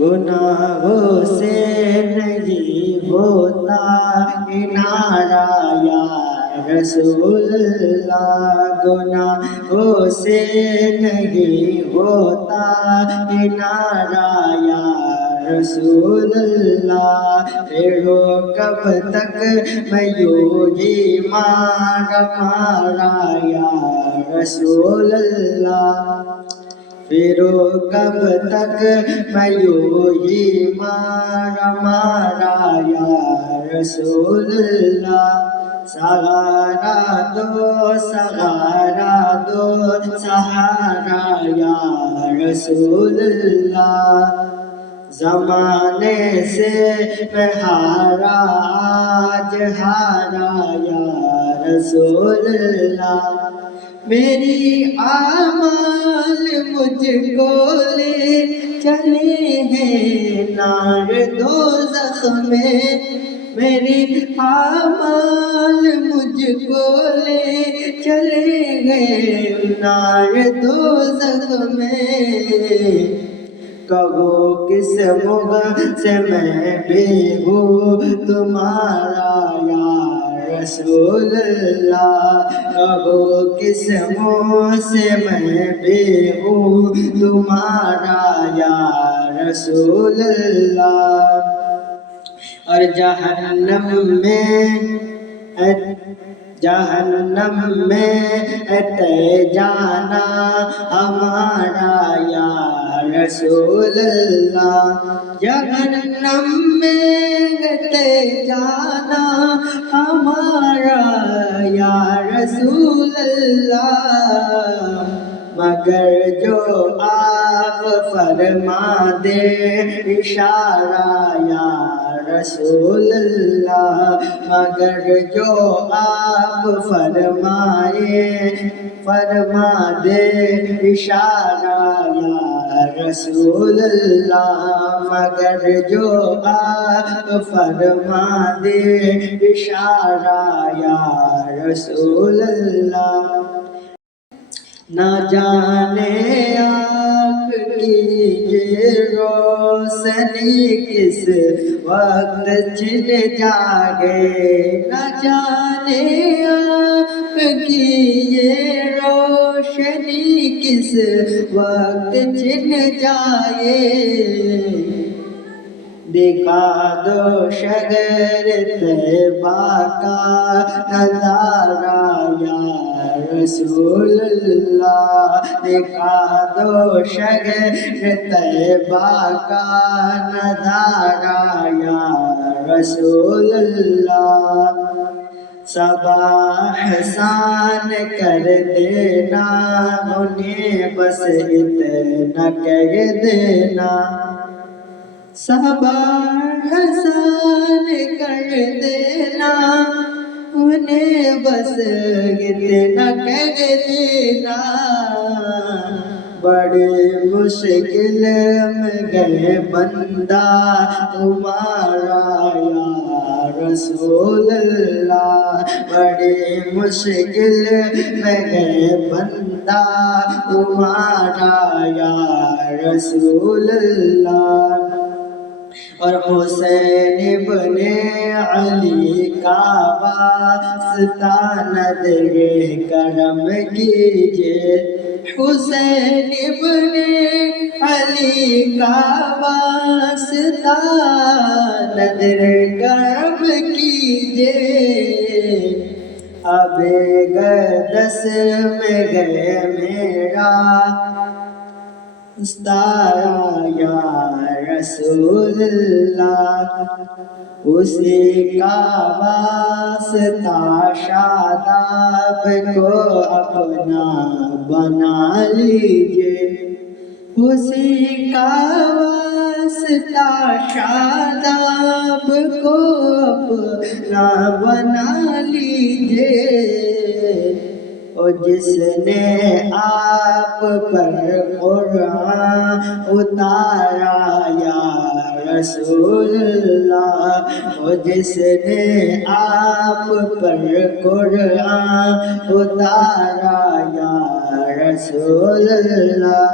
گناہوں سے نہیں ہوتا کنارہ یا رسول اللہ، گناہوں سے نہیں ہوتا کنارہ یا رسول اللہ، پھرو کب تک میں یوں ہی مارا یا رسول اللہ، پھرو کب تک میں یوں ہی مارا یا رسول اللہ، سہارا دو سہارا یا رسول اللہ، زمانے سے میں ہارا آج ہارا یا رسول اللہ، میری اعمال مجھ کو لے چلے ہیں نار دوزخ میں، میری اعمال مجھ کو لے چلے گئے نار دوزخ میں، کہو کس منہ سے میں بھی ہوں تمہارا یا رسول اللہ، کہو کس منہ سے میں بھی ہوں تمہارا یا رسول اللہ، اور جہنم میں تے جانا ہمارا یا رسول اللہ، جہنم میں تے جانا ہمارا یا رسول اللہ، مگر جو آپ فرما دے اشارہ یا رسول اللہ، مگر جو آپ فرما دے اشارہ یا رسول اللہ، مگر جو آپ فرما دے اشارہ یا رسول اللہ، نہ جانے آنکھ کی یہ روشنی کس وقت چھن جائے، نہ جانے آنکھ کی یہ روشنی کس وقت چھن جائے، دکھا دو شہر طیبہ کا نظارہ یا رسول اللہ، دکھا دو شہر طیبہ کا نظارہ یا رسول اللہ، صبا احسان کر دینا انہیں بس اتنا کہہ دینا، صبا احسان کر دینا انہیں بس اتنا کہہ دینا، بڑی مشکل میں گئے بندہ تمہارا یا رسول اللہ، بڑی مشکل میں گئے بندہ تمہارا یا رسول اللہ، اور حسین ابن علی کا واسطہ نظر کرم کیجئے، حسین ابن علی کا واسطہ نظر کرم کیجئے، اب گردش میں گئے میرا استارا یا رسول اللہ، اسی کا واسطہ شاداب کو اپنا بنا لیجئے، اسی کا واسطہ شاداب کو اپنا بنا لیجئے، اور جس نے آپ پر قرآن اتارا یا رسول اللہ، اور جس نے آپ پر قرآن اتارا یا رسول اللہ،